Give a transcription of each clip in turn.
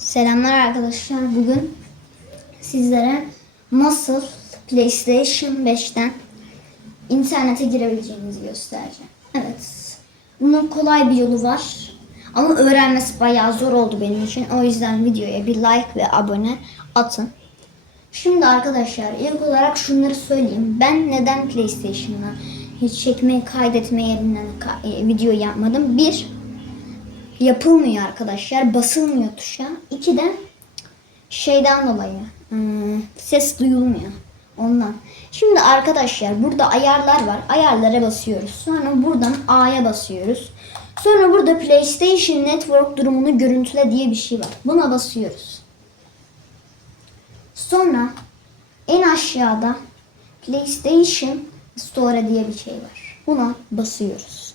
Selamlar arkadaşlar. Bugün sizlere nasıl PlayStation 5'ten internete girebileceğinizi göstereceğim. Evet. Bunun kolay bir yolu var. Ama öğrenmesi bayağı zor oldu benim için. O yüzden videoya bir like ve abone atın. Şimdi arkadaşlar ilk olarak şunları söyleyeyim. Ben neden PlayStation'la hiç çekmeyi kaydetme yerinden ka- e, video yapmadım? Bir, yapılmıyor arkadaşlar. Basılmıyor tuşa. İki de şeyden dolayı hmm, ses duyulmuyor. Ondan. Şimdi arkadaşlar burada ayarlar var. Ayarlara basıyoruz. Sonra buradan A'ya basıyoruz. Sonra burada PlayStation Network durumunu görüntüle diye bir şey var. Buna basıyoruz. Sonra en aşağıda PlayStation Store diye bir şey var. Buna basıyoruz.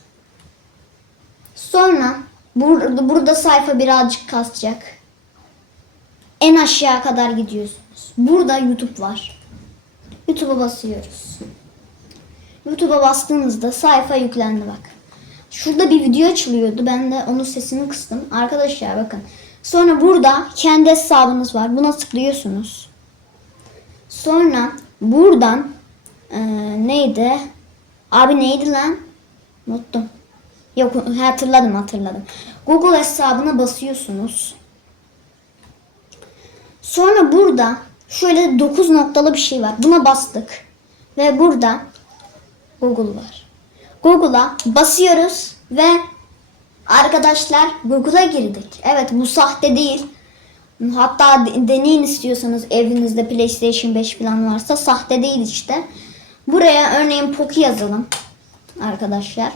Sonra burada, burada sayfa birazcık kasacak. En aşağı kadar gidiyorsunuz. Burada YouTube var. YouTube'a basıyoruz. YouTube'a bastığımızda sayfa yüklendi bak. Şurada bir video açılıyordu. Ben de onun sesini kıstım. Arkadaşlar bakın. Sonra burada kendi hesabınız var. Buna tıklıyorsunuz. Sonra buradan eee, neydi? Abi neydi lan? Unuttum. Yok hatırladım hatırladım. Google hesabına basıyorsunuz. Sonra burada şöyle 9 noktalı bir şey var. Buna bastık. Ve burada Google var. Google'a basıyoruz ve arkadaşlar Google'a girdik. Evet bu sahte değil. Hatta de- deneyin istiyorsanız evinizde PlayStation 5 falan varsa sahte değil işte. Buraya örneğin Poki yazalım arkadaşlar.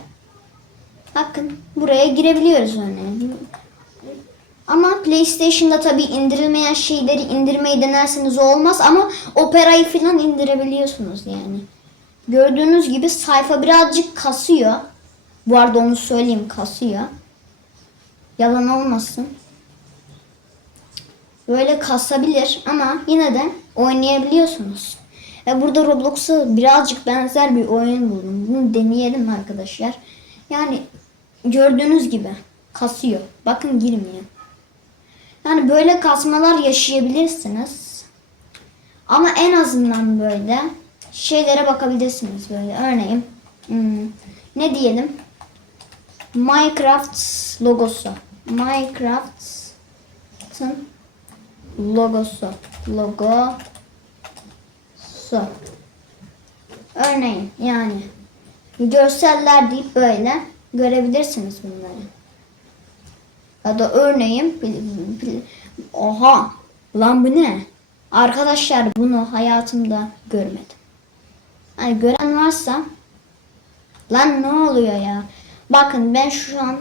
Bakın buraya girebiliyoruz örneğin. Ama PlayStation'da tabi indirilmeyen şeyleri indirmeyi denerseniz olmaz ama Opera'yı falan indirebiliyorsunuz yani. Gördüğünüz gibi sayfa birazcık kasıyor. Bu arada onu söyleyeyim kasıyor. Yalan olmasın. Böyle kasabilir ama yine de oynayabiliyorsunuz. Ve burada Roblox'a birazcık benzer bir oyun buldum. Bunu deneyelim arkadaşlar. Yani gördüğünüz gibi kasıyor. Bakın girmiyor. Yani böyle kasmalar yaşayabilirsiniz. Ama en azından böyle şeylere bakabilirsiniz böyle. Örneğin hmm, ne diyelim? Minecraft logosu. Minecraft'ın logosu. Logo Örneğin yani görseller deyip böyle görebilirsiniz bunları. Ya da örneğin oha lan bu ne? Arkadaşlar bunu hayatımda görmedim. Hani gören varsa lan ne oluyor ya? Bakın ben şu an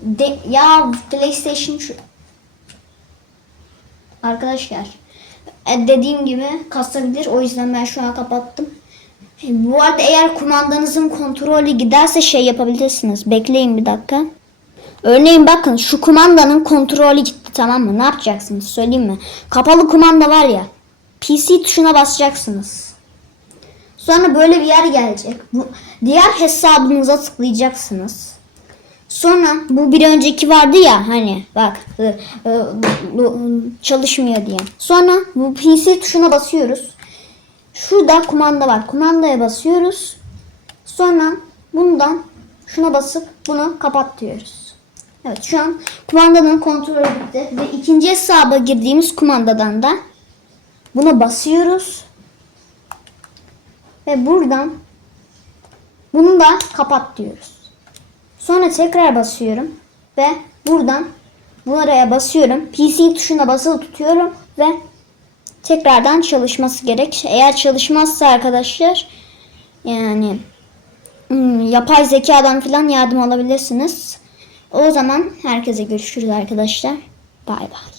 de, ya PlayStation şu Arkadaşlar e, dediğim gibi kasabilir. O yüzden ben şu an kapattım. E, Bu arada eğer kumandanızın kontrolü giderse şey yapabilirsiniz. Bekleyin bir dakika. Örneğin bakın şu kumandanın kontrolü gitti tamam mı? Ne yapacaksınız söyleyeyim mi? Kapalı kumanda var ya. PC tuşuna basacaksınız. Sonra böyle bir yer gelecek. Bu, diğer hesabınıza tıklayacaksınız. Sonra bu bir önceki vardı ya hani bak çalışmıyor diye. Sonra bu PC tuşuna basıyoruz. Şurada kumanda var. Kumandaya basıyoruz. Sonra bundan şuna basıp bunu kapat diyoruz. Evet şu an kumandanın kontrolü bitti. Ve ikinci hesaba girdiğimiz kumandadan da buna basıyoruz. Ve buradan bunu da kapat diyoruz. Sonra tekrar basıyorum ve buradan buraya basıyorum. PC tuşuna basılı tutuyorum ve tekrardan çalışması gerek. Eğer çalışmazsa arkadaşlar yani hmm, yapay zekadan falan yardım alabilirsiniz. O zaman herkese görüşürüz arkadaşlar. Bay bay.